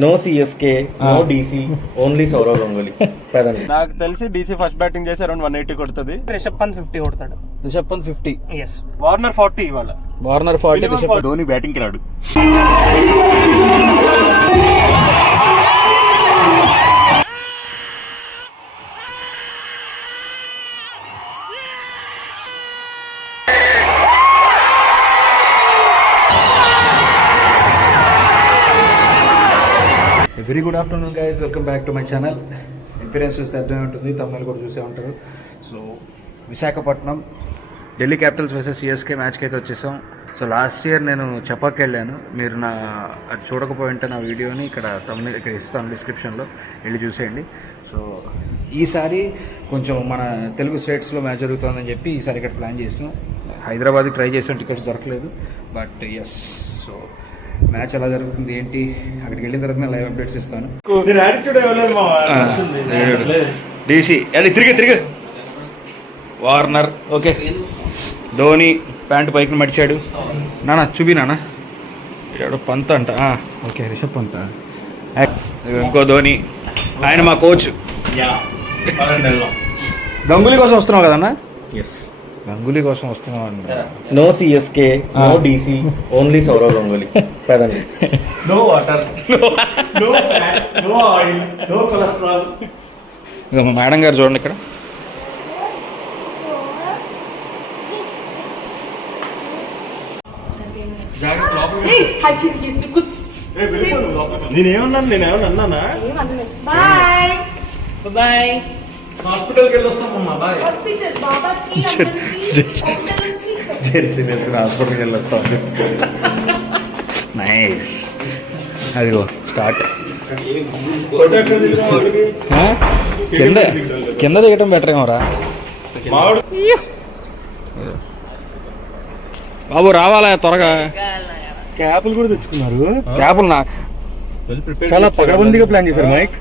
No CSK, no DC, only Sourav Ganguly. పదండి. నాకు తెలిసి డీసీ ఫస్ట్ బ్యాటింగ్ చేసి అరౌండ్ 180 కొడుతుంది. రిషబ్ పంత్ 50 కొడతాడు. రిషబ్ పంత్ 50. ఎస్. వార్నర్ 40 ఇవాళ. వార్నర్ 40. ధోని బ్యాటింగ్ కి రాడు. Very good afternoon guys, welcome back to my channel. Experience చూస్తే అర్థమే ఉంటుంది, తమిళ కూడా చూసే ఉంటారు. So Visakhapatnam Delhi capitals versus CSK మ్యాచ్కి అయితే వచ్చేసాం. సో లాస్ట్ ఇయర్ నేను చెప్పకి వెళ్ళాను. మీరు అది చూడకపోయి ఉంటే నా వీడియోని ఇక్కడ ఇస్తాను డిస్క్రిప్షన్లో, వెళ్ళి చూసేయండి. సో ఈసారి కొంచెం మన తెలుగు స్టేట్స్లో మ్యాచ్ జరుగుతుందని చెప్పి ఈసారి ఇక్కడ ప్లాన్ చేసాం. హైదరాబాద్కి ట్రై చేసాం, టికెట్స్ దొరకలేదు. బట్ ఎస్, సో మ్యాచ్ ఎలా జరుగుతుంది ఏంటి అక్కడికి వెళ్ళిన తర్వాత నేను లైవ్ అప్డేట్స్ ఇస్తాను. డీసీ అది తిరిగి వార్నర్ ఓకే. ధోని ప్యాంటు పైకి మడిచాడు. నానా చూపి నాన్న, ఇక్కడ పంత్ అంట. ఓకే రిషబ్ పంత్. ఇంకో ధోని, ఆయన మా కోచ్. గంగూలీ కోసం వస్తున్నావు కదన్నా? ఎస్, గంగూలీ కోసం వస్తున్నావు అండి. No CSK, no DC, only Sourav Ganguly. పదండి. No water, no fat, no oil, no cholesterol. ఇక మా మేడం గారు చూడండి ఇక్కడ. నేనేమన్నా బాయ్. హాస్పిటల్కి వెళ్ళి వస్తామమ్మా. బాయ్. జెర్సీ వేసుకుని హాస్పిటల్కి వెళ్ళొస్తాం. నైస్. అదిగో స్టార్ట్. కింద దిగటం బెటర్ ఏమోరా బాబు. రావాలా త్వరగా. క్యాపులు కూడా తెచ్చుకున్నారు. క్యాపులు చాలా పగడబందీగా ప్లాన్ చేశారు మైక్.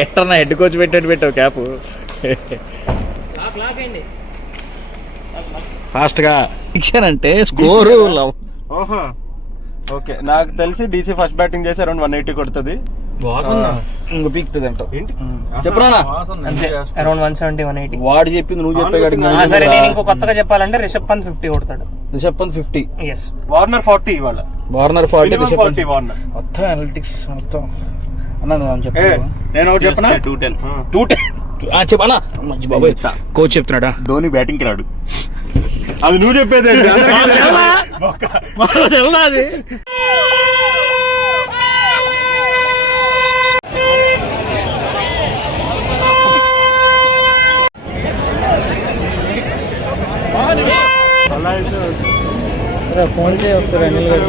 ఎట్టన్నా హెడ్ కోచ్ పెట్టావు క్యాప్. ఫాస్ట్గా ఇచ్చాను అంటే స్కోరు. ఓహో ఓకే. నాకు తెలిసి డీసీ ఫస్ట్ బ్యాటింగ్ చేసి అరౌండ్ 180 కొడుతుంది. ఇంకో పీక్తుంది అంటావు. చెప్పరా? అరౌండ్ 170, 180. వాడు చెప్పింది నువ్వు చెప్పే. సరే, నేను ఇంకో కొత్తగా చెప్పాలంటే రిషబ్ పంత్ 50 కొడతాడు. రిషబ్ పంత్ 50. ఎస్. వార్నర్ 40 ఇవాళ. వార్నర్ 40. 40 వార్నర్. మొత్తం అనలిటిక్స్ మొత్తం అన్నా నువ్వు చెప్పు. నేను ఒకటి చెప్పనా? 210 చెప్పనా? మంచి బాబాయ్ కోచ్ చెప్తున్నాడా? ధోని బ్యాటింగ్ కి రాడు. అది నువ్వు చెప్పేది. అది ఫోన్ చేయ ఒకసారి అనిల్ గారు.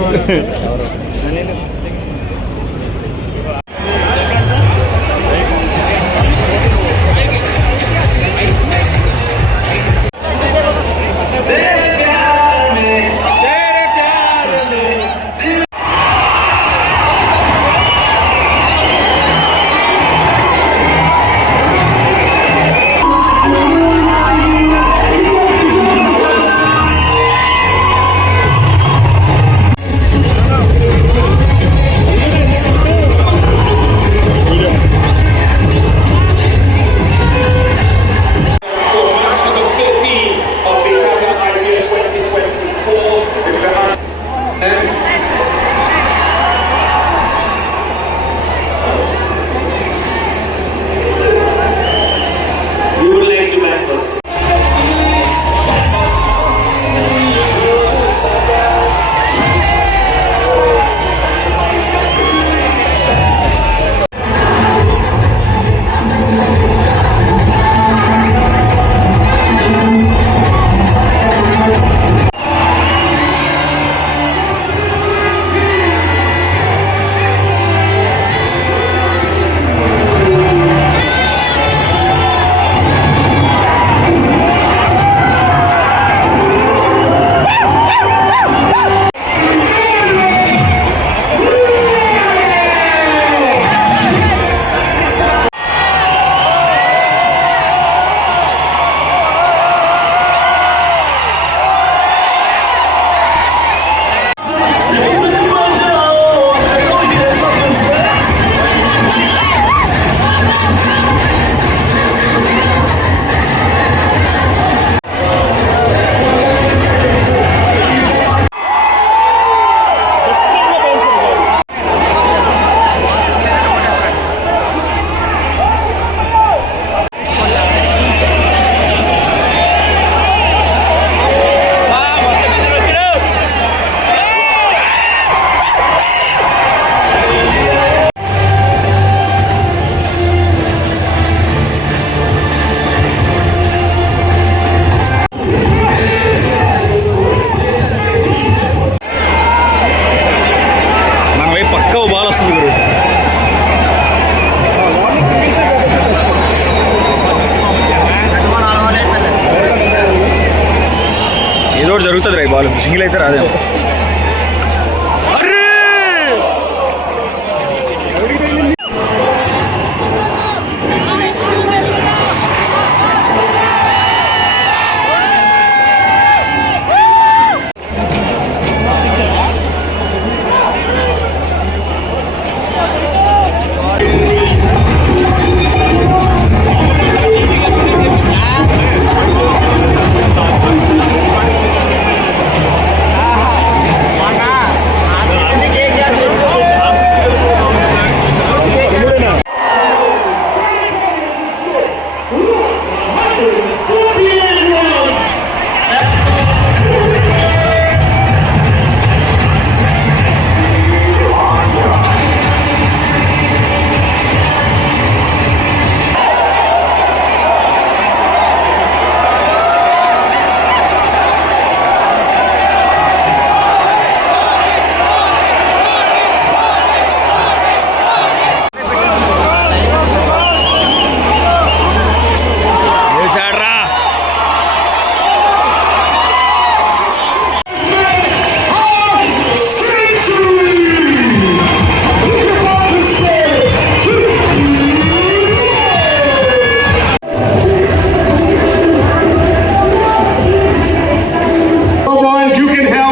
కూడా జరుగుతుంది రా ఈ బాల్, సింగిల్ అయితే రాదే.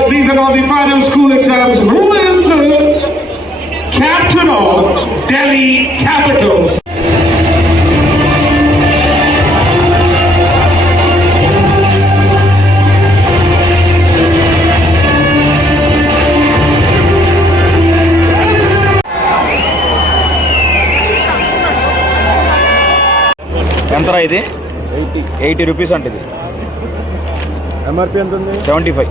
These are all the final school exams. Who is the captain of Delhi Capitals? ఎంతరా ఇది? 80 రూపీస్ అంటే. ఎంఆర్పి ఎంత ఉంది? 75.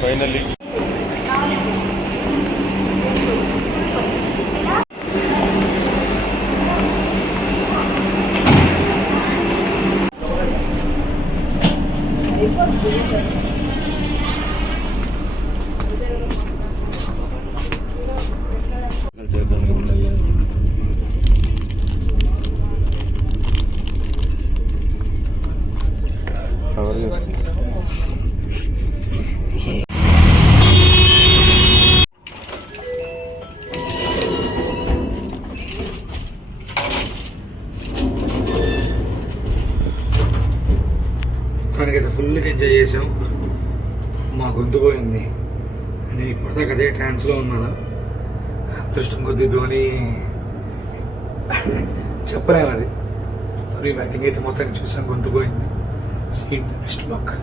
ఫైనల్లీ మొత్తానికి అయితే ఫుల్గా ఎంజాయ్ చేసాం. మా గొంతు పోయింది. నేను ఇప్పటిదాకా అదే ట్రాన్స్లో ఉన్నాను. అదృష్టం కొద్దీ ధోని చెప్పలేము, అది ధోని బ్యాటింగ్ అయితే మొత్తానికి చూసాం, గొంతు పోయింది. See next back.